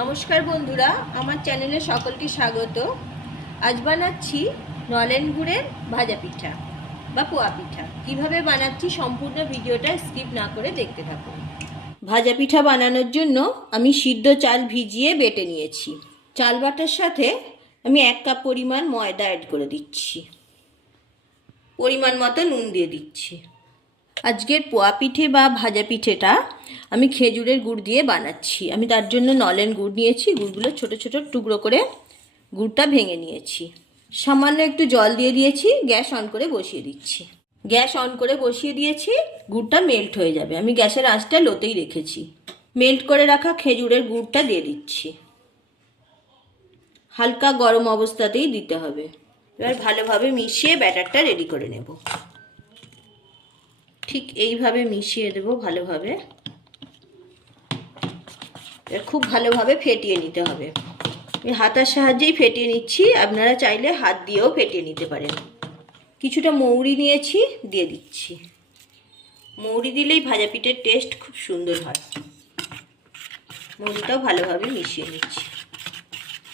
নমস্কার বন্ধুরা, আমার চ্যানেলে সকলকে স্বাগত। আজ বানাচ্ছি নলেন গুড়ের ভাজা পিঠা বা পোয়া পিঠা। কিভাবে বানাচ্ছি সম্পূর্ণ ভিডিওটা স্কিপ না করে দেখতে থাকুন। ভাজা পিঠা বানানোর জন্য আমি সিদ্ধ চাল ভিজিয়ে বেটে নিয়েছি। চাল বাটার সাথে আমি 1 কাপ পরিমাণ ময়দা অ্যাড করে দিচ্ছি। পরিমাণ মতো নুন দিয়ে দিচ্ছি। আজকের পোয়া পিঠে বা ভাজা পিঠেটা আমি খেজুরের গুড় দিয়ে বানাচ্ছি। আমি তার জন্য নলেন গুড় নিয়েছি। গুড়গুলো ছোট ছোট টুকরো করে গুড়টা ভেঙে নিয়েছি। সামান্য একটু জল দিয়ে দিয়েছি। গ্যাস অন করে বসিয়ে দিচ্ছি। গ্যাস অন করে বসিয়ে দিয়েছি। গুড়টা মেল্ট হয়ে যাবে। আমি গ্যাসের আঁচটা লোতেই রেখেছি। মেল্ট করে রাখা খেজুরের গুড়টা দিয়ে দিচ্ছি। হালকা গরম অবস্থাতেই দিতে হবে। এবার ভালোভাবে মিশিয়ে ব্যাটারটা রেডি করে নেব। ঠিক এইভাবে মিশিয়ে দেব ভালোভাবে। খুব ভালোভাবে ফেটিয়ে নিতে হবে। আমি হাতার সাহায্যেই ফেটিয়ে নিচ্ছি। আপনারা চাইলে হাত দিয়েও ফেটিয়ে নিতে পারেন। কিছুটা মৌরি নিয়েছি, দিয়ে দিচ্ছি। মৌরি দিলেই ভাজা পিঠের টেস্ট খুব সুন্দর হয়। মৌরিটাও ভালোভাবে মিশিয়ে নিচ্ছি।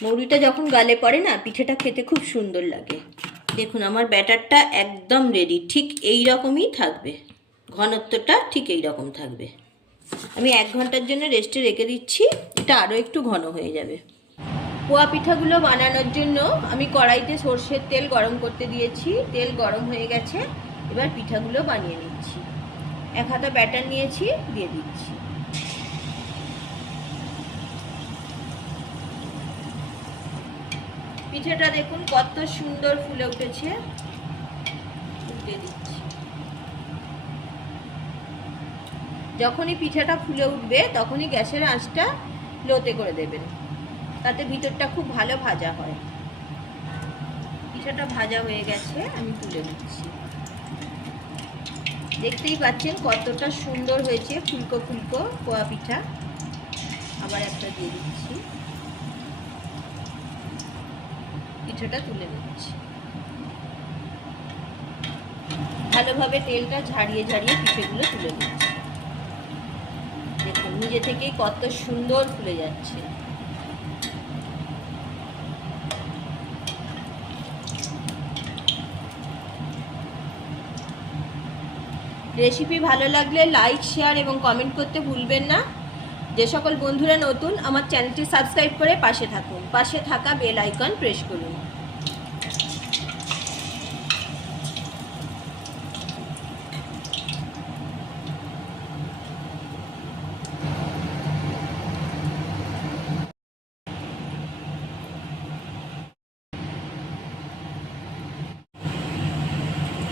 মৌরিটা যখন গালে পড়ে না, পিঠেটা খেতে খুব সুন্দর লাগে। দেখুন আমার ব্যাটারটা একদম রেডি। ঠিক এই রকমই থাকবে। ঘনত্বটা ঠিক এই রকম থাকবে। আমি 1 ঘন্টার জন্য রেস্টে রেখে দিচ্ছি। এটা আরও একটু ঘন হয়ে যাবে। পোয়া পিঠাগুলো বানানোর জন্য আমি কড়াইতে সরষের তেল গরম করতে দিয়েছি। তেল গরম হয়ে গেছে। এবার পিঠাগুলো বানিয়ে নিচ্ছি। 1 হাতা ব্যাটার নিয়েছি, দিয়ে দিচ্ছি। পিঠাটা দেখুন কত সুন্দর ফুলে উঠেছে। দিয়ে দিচ্ছি। যখনই পিঠাটা ফুলে উঠবে তখনই গ্যাসের আঁচটা লোতে করে দেবেন, তাতে ভিতরটা খুব ভালো ভাজা হয়। পিঠাটা ভাজা হয়ে গেছে, আমি তুলে নিচ্ছি। দেখতেই পাচ্ছেন কতটা সুন্দর হয়েছে, ফুলকো ফুলকো পোয়া পিঠা। আবার একটা দিয়ে দিচ্ছি। পিঠাটা তুলে নিচ্ছি। ভালোভাবে তেলটা ঝাড়িয়ে ঝাড়িয়ে পিঠেগুলো তুলে নিচ্ছি। দেখুন নিজে থেকেই কত সুন্দর ফুলে যাচ্ছে। রেসিপি ভালো লাগলে লাইক, শেয়ার এবং কমেন্ট করতে ভুলবেন না। যে সকল বন্ধুরা নতুন, আমার চ্যানেলটি সাবস্ক্রাইব করে পাশে থাকুন। পাশে থাকা বেল আইকন প্রেস করুন।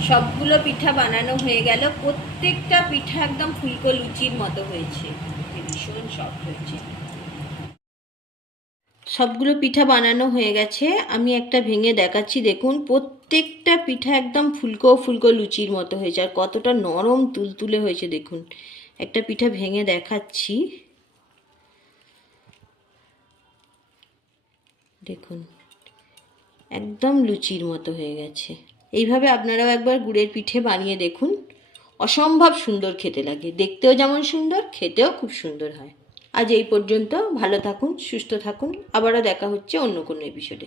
সবগুলো পিঠা বানানো হয়ে গেল। প্রত্যেকটা পিঠা একদম ফুলকো লুচির মতো হয়েছে। ভীষণ সফট হয়েছে। সবগুলো পিঠা বানানো হয়ে গেছে। আমি একটা ভেঙে দেখাচ্ছি। দেখুন প্রত্যেকটা পিঠা একদম ফুলকো ফুলকো লুচির মতো হয়েছে। আর কতটা নরম তুলতুলে হয়েছে দেখুন। একটা পিঠা ভেঙে দেখাচ্ছি। দেখুন একদম লুচির মতো হয়ে গেছে। এইভাবে আপনারাও একবার গুড়ের পিঠে বানিয়ে দেখুন। অসম্ভব সুন্দর খেতে লাগে। দেখতেও যেমন সুন্দর, খেতেও খুব সুন্দর হয়। আজ এই পর্যন্ত। ভালো থাকুন, সুস্থ থাকুন। আবারও দেখা হচ্ছে অন্য কোনো এপিসোডে।